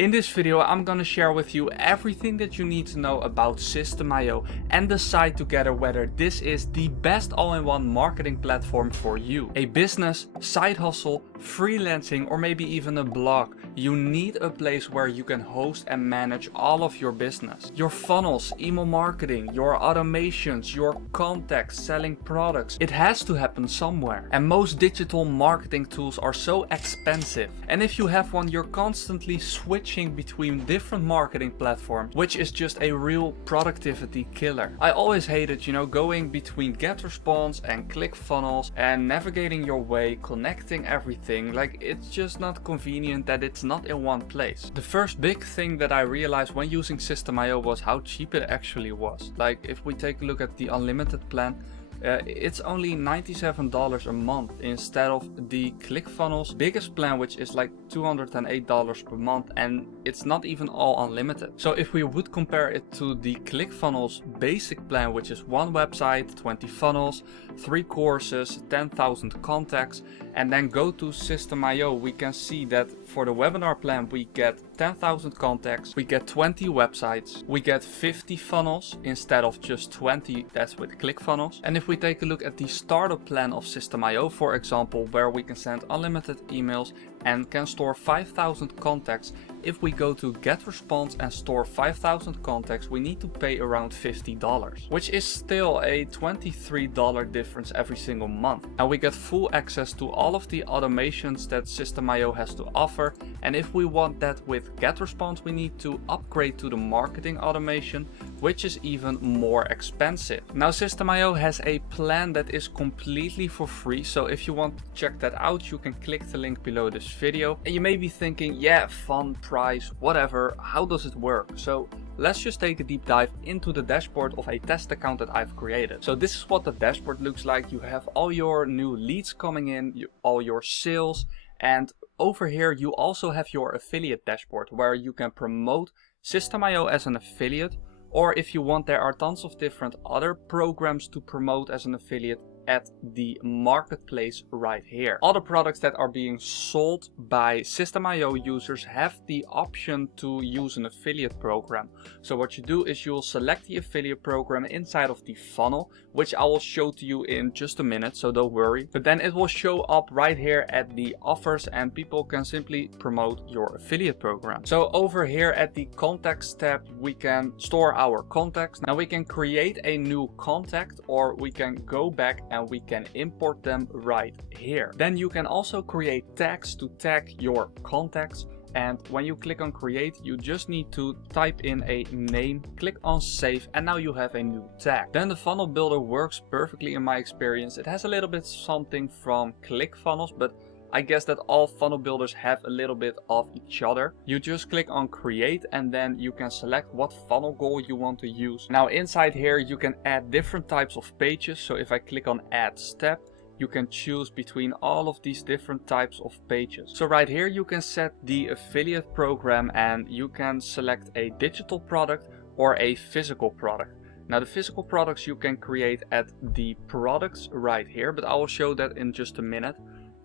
In this video, I'm gonna share with you everything that you need to know about Systeme and decide together whether this is the best all-in-one marketing platform for you. A business, side hustle, freelancing, or maybe even a blog. You need a place where you can host and manage all of your business. Your funnels, email marketing, your automations, your contacts, selling products. It has to happen somewhere. And most digital marketing tools are so expensive. And if you have one, you're constantly switching between different marketing platforms, which is just a real productivity killer. I always hated, going between GetResponse and ClickFunnels and navigating your way, connecting everything. Like, it's just not convenient that it's not in one place. The first big thing that I realized when using Systeme was how cheap it actually was. Like, if we take a look at the unlimited plan, it's only $97 a month instead of the ClickFunnels biggest plan, which is like $208 per month, and it's not even all unlimited. So if we would compare it to the ClickFunnels basic plan, which is one website, 20 funnels, 3 courses, 10,000 contacts, and then go to Systeme, we can see that for the webinar plan we get 10,000 contacts, we get 20 websites, we get 50 funnels instead of just 20, that's with ClickFunnels. And if we take a look at the startup plan of Systeme, for example, where we can send unlimited emails and can store 5,000 contacts, if we go to GetResponse and store 5,000 contacts, we need to pay around $50, which is still a $23 difference every single month. And we get full access to all of the automations that Systeme has to offer. And if we want that with GetResponse, we need to upgrade to the marketing automation, which is even more expensive. Now, Systeme has a plan that is completely for free. So if you want to check that out, you can click the link below this video. And you may be thinking, yeah, fun, price, whatever, how does it work? So let's just take a deep dive into the dashboard of a test account that I've created. So this is what the dashboard looks like. You have all your new leads coming in, all your sales, and over here you also have your affiliate dashboard where you can promote Systeme as an affiliate, or if you want, there are tons of different other programs to promote as an affiliate at the marketplace right here. All the products that are being sold by Systeme users have the option to use an affiliate program. So what you do is you'll select the affiliate program inside of the funnel, which I will show to you in just a minute, so don't worry. But then it will show up right here at the offers and people can simply promote your affiliate program. So over here at the contacts tab, we can store our contacts. Now we can create a new contact, or we can go back and we can import them right here. Then you can also create tags to tag your contacts. And when you click on create, you just need to type in a name, click on save, and now you have a new tag. Then the funnel builder works perfectly in my experience. It has a little bit something from ClickFunnels, but I guess that all funnel builders have a little bit of each other. You just click on create and then you can select what funnel goal you want to use. Now inside here you can add different types of pages. So if I click on add step, you can choose between all of these different types of pages. So right here you can set the affiliate program and you can select a digital product or a physical product. Now the physical products you can create at the products right here, but I will show that in just a minute.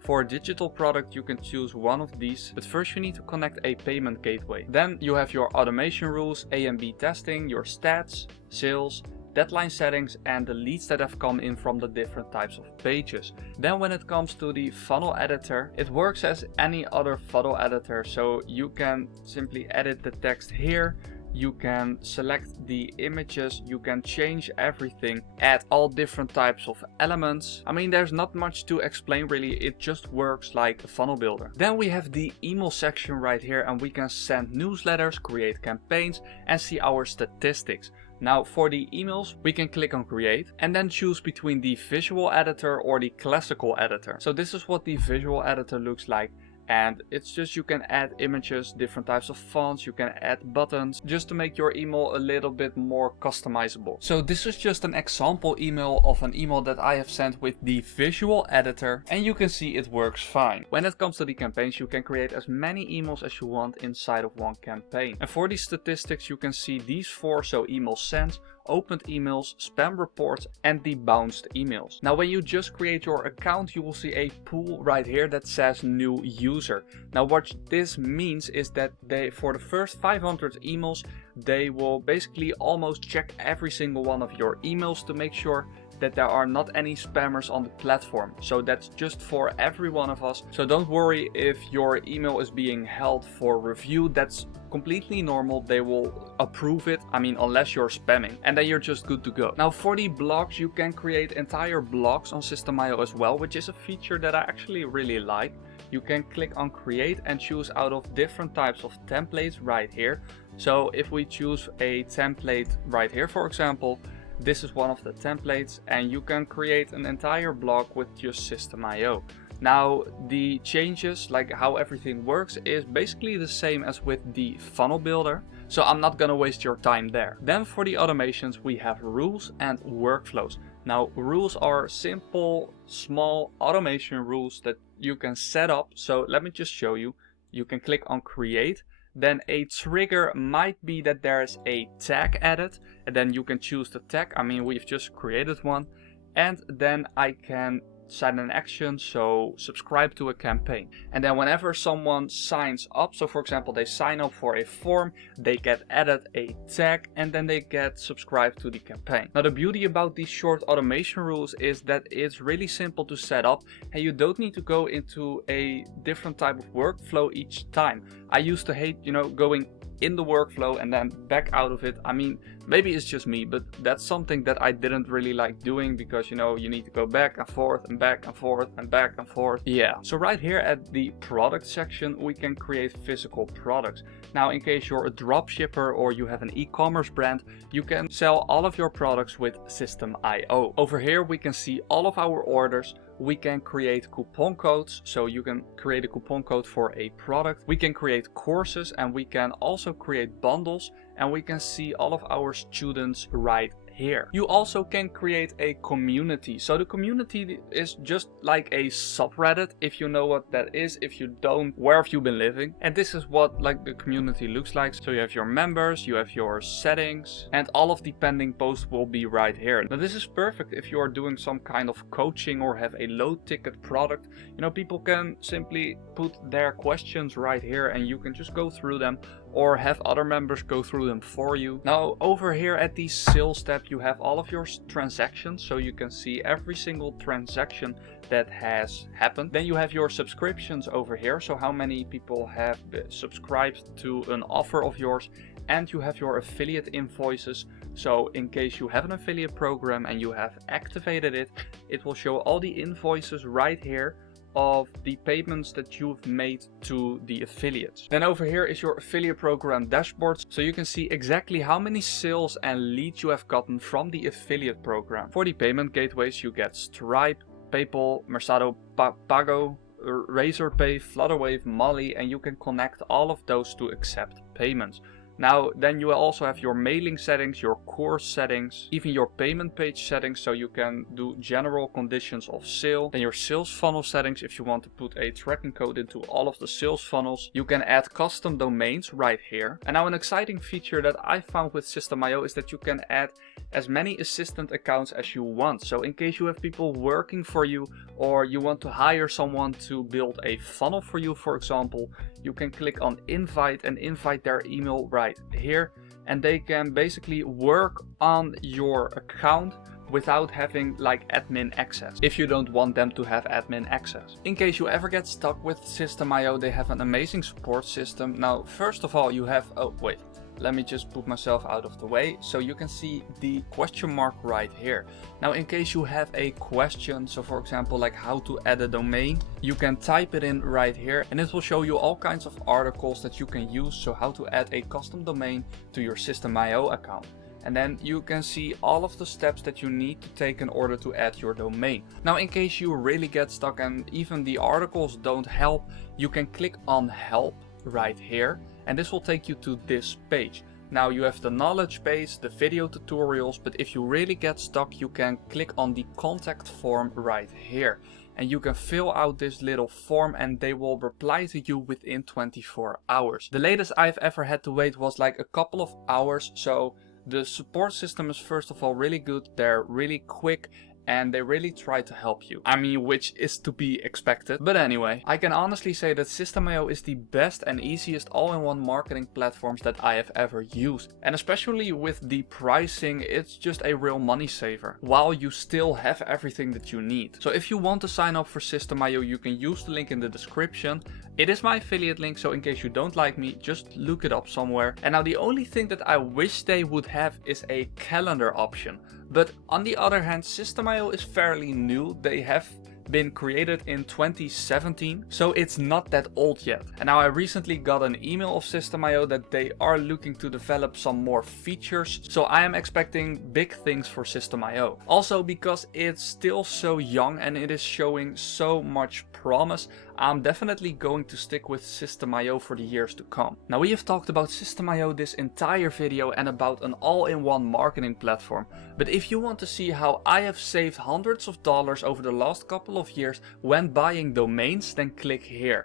For a digital product, you can choose one of these, but first you need to connect a payment gateway. Then you have your automation rules, A/B testing, your stats, sales, deadline settings, and the leads that have come in from the different types of pages. Then when it comes to the funnel editor, it works as any other funnel editor. So you can simply edit the text here. You can select the images, you can change everything, add all different types of elements. I mean, there's not much to explain really, it just works like a funnel builder. Then we have the email section right here and we can send newsletters, create campaigns, and see our statistics. Now for the emails, we can click on create and then choose between the visual editor or the classical editor. So this is what the visual editor looks like. And it's just, you can add images, different types of fonts, you can add buttons, just to make your email a little bit more customizable. So this is just an example email of an email that I have sent with the visual editor, and you can see it works fine. When it comes to the campaigns, you can create as many emails as you want inside of one campaign. And for the statistics, you can see these 4, so email sent, opened emails, spam reports, and the bounced emails. Now when you just create your account, you will see a pool right here that says new user. Now what this means is that for the first 500 emails, they will basically almost check every single one of your emails to make sure that there are not any spammers on the platform. So that's just for every one of us. So don't worry if your email is being held for review. That's completely normal. They will approve it. I mean, unless you're spamming, and then you're just good to go. Now for the blogs, you can create entire blogs on Systeme.io as well, which is a feature that I actually really like. You can click on create and choose out of different types of templates right here. So if we choose a template right here, for example, this is one of the templates, and you can create an entire blog with just Systeme.io. Now the changes, like how everything works, is basically the same as with the funnel builder, so I'm not gonna waste your time there. Then for the automations, we have rules and workflows. Now rules are simple, small automation rules that you can set up. So let me just show you. You can click on create. Then a trigger might be that there's a tag added, and then you can choose the tag. I mean, we've just created one, and then I can set an action, so subscribe to a campaign. And then whenever someone signs up, so for example they sign up for a form, they get added a tag, and then they get subscribed to the campaign. Now the beauty about these short automation rules is that it's really simple to set up, and you don't need to go into a different type of workflow each time. I used to hate, going in the workflow and then back out of it. I mean, maybe it's just me, but that's something that I didn't really like doing, because you need to go back and forth and back and forth and back and forth. Yeah. So right here at the product section, we can create physical products. Now in case you're a drop shipper or you have an e-commerce brand, you can sell all of your products with Systeme.io. Over here we can see all of our orders. We can create coupon codes, so you can create a coupon code for a product. We can create courses, and we can also create bundles, and we can see all of our students right here. You also can create a community. So the community is just like a subreddit, if you know what that is. If you don't, where have you been living? And this is what the community looks like. So you have your members, you have your settings, and all of the pending posts will be right here. Now this is perfect if you are doing some kind of coaching or have a low ticket product. People can simply put their questions right here, and you can just go through them, or have other members go through them for you. Now over here at the sales tab, you have all of your transactions, so you can see every single transaction that has happened. Then you have your subscriptions over here, so how many people have subscribed to an offer of yours, and you have your affiliate invoices. So in case you have an affiliate program and you have activated it, it will show all the invoices right here of the payments that you've made to the affiliates. Then over here is your affiliate program dashboard, so you can see exactly how many sales and leads you have gotten from the affiliate program. For the payment gateways, you get Stripe, PayPal, Mercado Pago, Razorpay, Flutterwave, Molly, and you can connect all of those to accept payments. Now then you also have your mailing settings, your course settings, even your payment page settings, so you can do general conditions of sale. Then your sales funnel settings, if you want to put a tracking code into all of the sales funnels. You can add custom domains right here. And now an exciting feature that I found with Systeme.io is that you can add as many assistant accounts as you want. So in case you have people working for you, or you want to hire someone to build a funnel for you, for example, you can click on invite and invite their email right here, and they can basically work on your account without having admin access, if you don't want them to have admin access. In case you ever get stuck with Systeme.io, they have an amazing support system. Now first of all you have, let me just put myself out of the way so you can see the question mark right here. Now in case you have a question, so for example how to add a domain, you can type it in right here, and it will show you all kinds of articles that you can use, so how to add a custom domain to your Systeme.io account. And then you can see all of the steps that you need to take in order to add your domain. Now in case you really get stuck and even the articles don't help, you can click on help right here, and this will take you to this page. Now you have the knowledge base, the video tutorials, but if you really get stuck, you can click on the contact form right here, and you can fill out this little form and they will reply to you within 24 hours. The latest I've ever had to wait was a couple of hours, so The support system is first of all really good, they're really quick, and they really try to help you. I mean, which is to be expected. But anyway, I can honestly say that Systeme.io is the best and easiest all-in-one marketing platforms that I have ever used. And especially with the pricing, it's just a real money saver, while you still have everything that you need. So if you want to sign up for Systeme.io, you can use the link in the description. It is my affiliate link, so in case you don't like me, just look it up somewhere. And now the only thing that I wish they would have is a calendar option. But on the other hand, Systeme.io is fairly new. They have been created in 2017, so it's not that old yet. And now I recently got an email of Systeme.io that they are looking to develop some more features, so I am expecting big things for Systeme.io. Also, because it's still so young and it is showing so much promise, I'm definitely going to stick with Systeme.io for the years to come. Now, we have talked about Systeme.io this entire video and about an all-in-one marketing platform. But if you want to see how I have saved hundreds of dollars over the last couple of years when buying domains, then click here.